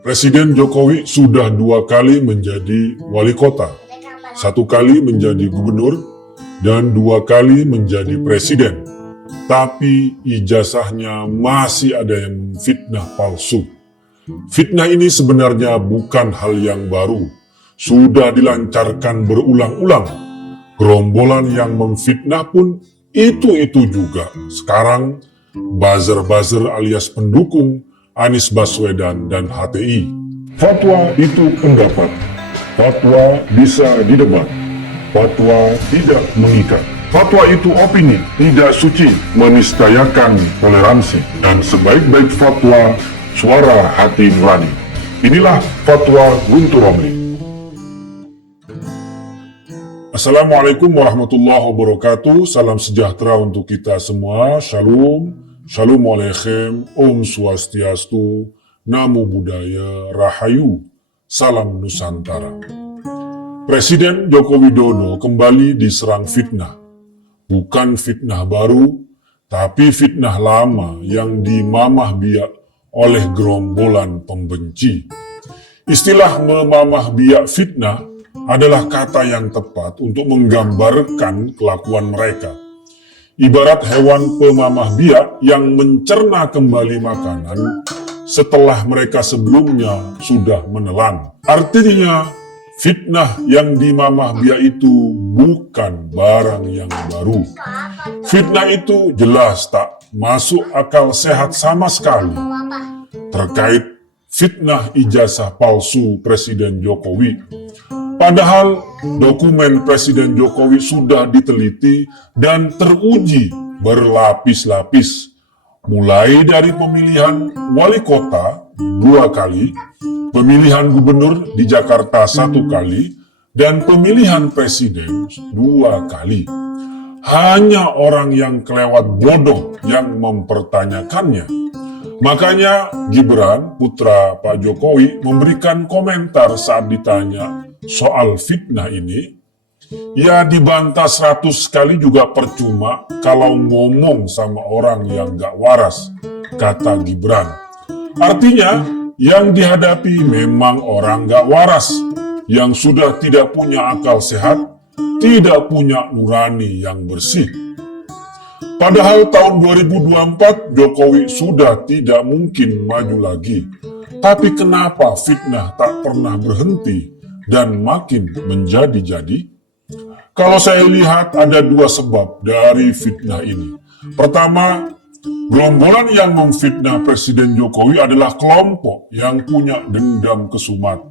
Presiden Jokowi sudah 2 kali menjadi wali kota, 1 kali menjadi gubernur, dan 2 kali menjadi presiden. Tapi ijazahnya masih ada yang fitnah palsu. Fitnah ini sebenarnya bukan hal yang baru. Sudah dilancarkan berulang-ulang. Gerombolan yang memfitnah pun itu-itu juga. Sekarang buzzer-buzzer alias pendukung Anies Baswedan dan HTI. Fatwa itu pendapat. Fatwa bisa didebat. Fatwa tidak mengikat. Fatwa itu opini, tidak suci, menistayakan toleransi. Dan sebaik-baik fatwa, suara hati nurani. Inilah Fatwa Guntur Romli. Assalamualaikum warahmatullahi wabarakatuh. Salam sejahtera untuk kita semua. Shalom. Shalom Aleichem, Om Swastiastu, Namo Buddhaya, Rahayu, Salam Nusantara. Presiden Joko Widodo kembali diserang fitnah. Bukan fitnah baru, tapi fitnah lama yang dimamah biak oleh gerombolan pembenci. Istilah memamah biak fitnah adalah kata yang tepat untuk menggambarkan kelakuan mereka. Ibarat hewan pemamah biak yang mencerna kembali makanan setelah mereka sebelumnya sudah menelan. Artinya, fitnah yang dimamah biak itu bukan barang yang baru. Fitnah itu jelas tak masuk akal sehat sama sekali. Terkait fitnah ijazah palsu Presiden Jokowi. Padahal dokumen Presiden Jokowi sudah diteliti dan teruji berlapis-lapis. Mulai dari pemilihan wali kota 2 kali, pemilihan gubernur di Jakarta 1 kali, dan pemilihan presiden 2 kali. Hanya orang yang kelewat bodoh yang mempertanyakannya. Makanya Gibran, putra Pak Jokowi, memberikan komentar saat ditanya soal fitnah ini. Ya dibantah 100 kali juga percuma kalau ngomong sama orang yang gak waras, kata Gibran. Artinya yang dihadapi memang orang gak waras, yang sudah tidak punya akal sehat, tidak punya nurani yang bersih. Padahal tahun 2024 Jokowi sudah tidak mungkin maju lagi. Tapi kenapa fitnah tak pernah berhenti dan makin menjadi-jadi? Kalau saya lihat ada 2 sebab dari fitnah ini. Pertama, gerombolan yang memfitnah Presiden Jokowi adalah kelompok yang punya dendam kesumat.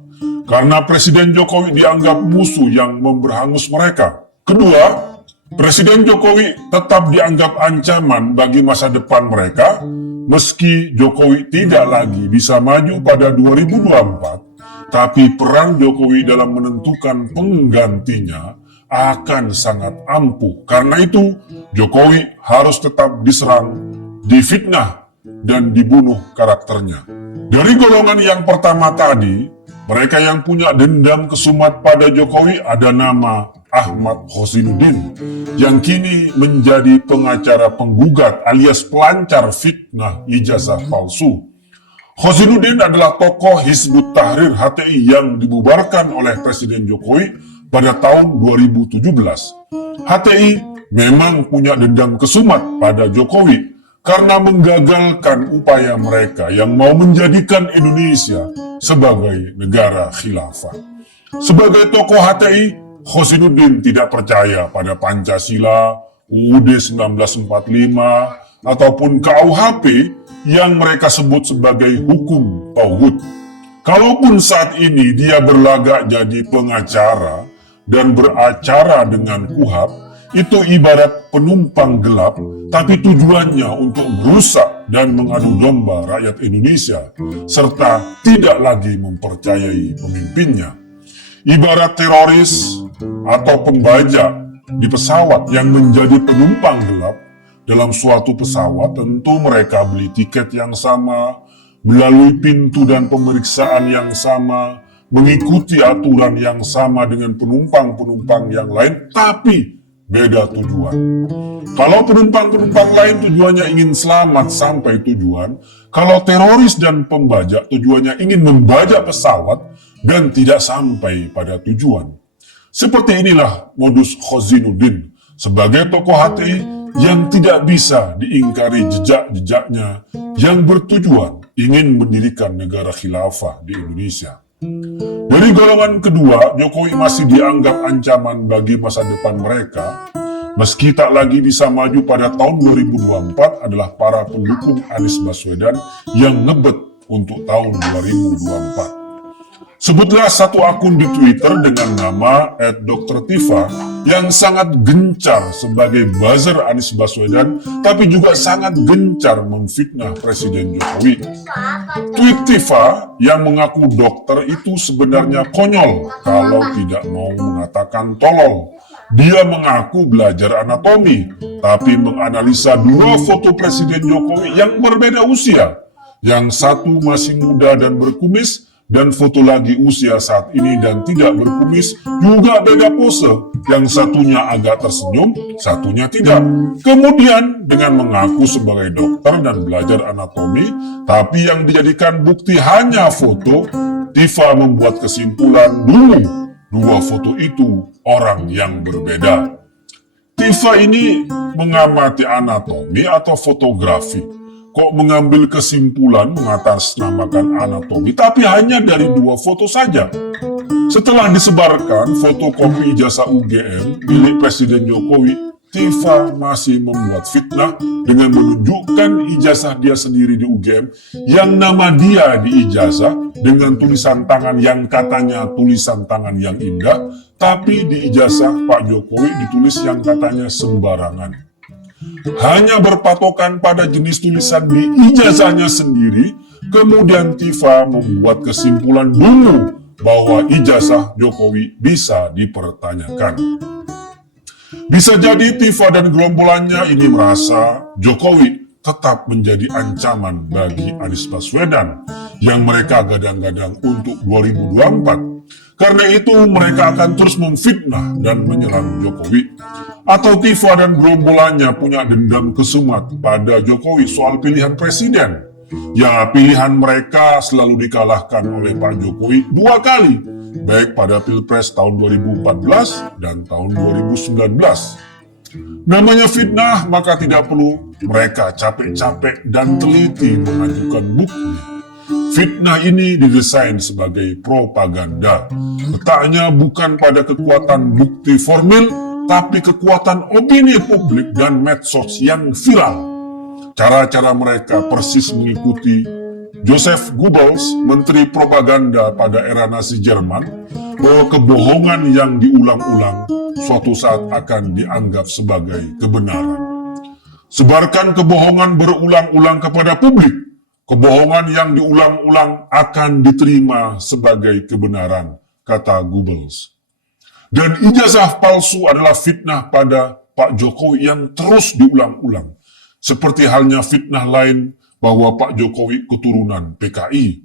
Karena Presiden Jokowi dianggap musuh yang memberhangus mereka. Kedua, Presiden Jokowi tetap dianggap ancaman bagi masa depan mereka, meski Jokowi tidak lagi bisa maju pada 2024, tapi peran Jokowi dalam menentukan penggantinya akan sangat ampuh. Karena itu, Jokowi harus tetap diserang, difitnah, dan dibunuh karakternya. Dari golongan yang pertama tadi, mereka yang punya dendam kesumat pada Jokowi ada nama Ahmad Khozinuddin, yang kini menjadi pengacara penggugat alias pelancar fitnah ijazah palsu. Khozinuddin adalah tokoh Hizbut Tahrir HTI yang dibubarkan oleh Presiden Jokowi pada tahun 2017. HTI memang punya dendam kesumat pada Jokowi karena menggagalkan upaya mereka yang mau menjadikan Indonesia sebagai negara khilafah. Sebagai tokoh HTI, Khozinuddin tidak percaya pada Pancasila, UUD 1945, ataupun KUHP yang mereka sebut sebagai hukum tauhid. Kalaupun saat ini dia berlagak jadi pengacara dan beracara dengan KUHP, itu ibarat penumpang gelap, tapi tujuannya untuk merusak dan mengadu domba rakyat Indonesia, serta tidak lagi mempercayai pemimpinnya. Ibarat teroris atau pembajak di pesawat yang menjadi penumpang gelap. Dalam suatu pesawat tentu mereka beli tiket yang sama, melalui pintu dan pemeriksaan yang sama, mengikuti aturan yang sama dengan penumpang-penumpang yang lain, tapi beda tujuan. Kalau penumpang-penumpang lain tujuannya ingin selamat sampai tujuan, kalau teroris dan pembajak tujuannya ingin membajak pesawat dan tidak sampai pada tujuan. Seperti inilah modus Khozinuddin sebagai tokoh hati yang tidak bisa diingkari jejak-jejaknya yang bertujuan ingin mendirikan negara khilafah di Indonesia. Dari golongan kedua, Jokowi masih dianggap ancaman bagi masa depan mereka. Meski tak lagi bisa maju pada tahun 2024 adalah para pendukung Anies Baswedan yang ngebet untuk tahun 2024. Sebutlah satu akun di Twitter dengan nama @Dr.Tifa yang sangat gencar sebagai buzzer Anies Baswedan, tapi juga sangat gencar memfitnah Presiden Jokowi. Tweet Tifa yang mengaku dokter itu sebenarnya konyol kalau tidak mau mengatakan tolol. Dia mengaku belajar anatomi, tapi menganalisa dua foto Presiden Jokowi yang berbeda usia. Yang satu masih muda dan berkumis, dan foto lagi usia saat ini dan tidak berkumis juga beda pose. Yang satunya agak tersenyum, satunya tidak. Kemudian dengan mengaku sebagai dokter dan belajar anatomi, tapi yang dijadikan bukti hanya foto, Tifa membuat kesimpulan dulu dua foto itu orang yang berbeda. Tifa ini mengamati anatomi atau fotografi. Kok mengambil kesimpulan mengatasnamakan anatomi, tapi hanya dari dua foto saja. Setelah disebarkan fotokopi ijazah UGM milik Presiden Jokowi, Tifa masih membuat fitnah dengan menunjukkan ijazah dia sendiri di UGM yang nama dia di ijazah dengan tulisan tangan yang katanya tulisan tangan yang indah, tapi di ijazah Pak Jokowi ditulis yang katanya sembarangan. Hanya berpatokan pada jenis tulisan di ijazahnya sendiri, kemudian Tifa membuat kesimpulan dulu bahwa ijazah Jokowi bisa dipertanyakan. Bisa jadi Tifa dan gerombolannya ini merasa Jokowi tetap menjadi ancaman bagi Anies Baswedan yang mereka gadang-gadang untuk 2024. Karena itu mereka akan terus memfitnah dan menyerang Jokowi. Atau Tifa dan gerombolannya punya dendam kesumat pada Jokowi soal pilihan presiden. Ya, pilihan mereka selalu dikalahkan oleh Pak Jokowi 2 kali, baik pada Pilpres tahun 2014 dan tahun 2019. Namanya fitnah, maka tidak perlu mereka capek-capek dan teliti mengajukan bukti. Fitnah ini didesain sebagai propaganda. Letaknya bukan pada kekuatan bukti formil, tapi kekuatan opini publik dan medsos yang viral. Cara-cara mereka persis mengikuti Joseph Goebbels, menteri propaganda pada era Nazi Jerman, bahwa kebohongan yang diulang-ulang suatu saat akan dianggap sebagai kebenaran. Sebarkan kebohongan berulang-ulang kepada publik. Kebohongan yang diulang-ulang akan diterima sebagai kebenaran, kata Goebbels. Dan ijazah palsu adalah fitnah pada Pak Jokowi yang terus diulang-ulang. Seperti halnya fitnah lain bahwa Pak Jokowi keturunan PKI.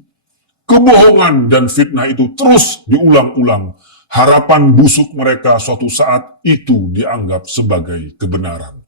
Kebohongan dan fitnah itu terus diulang-ulang. Harapan busuk mereka suatu saat itu dianggap sebagai kebenaran.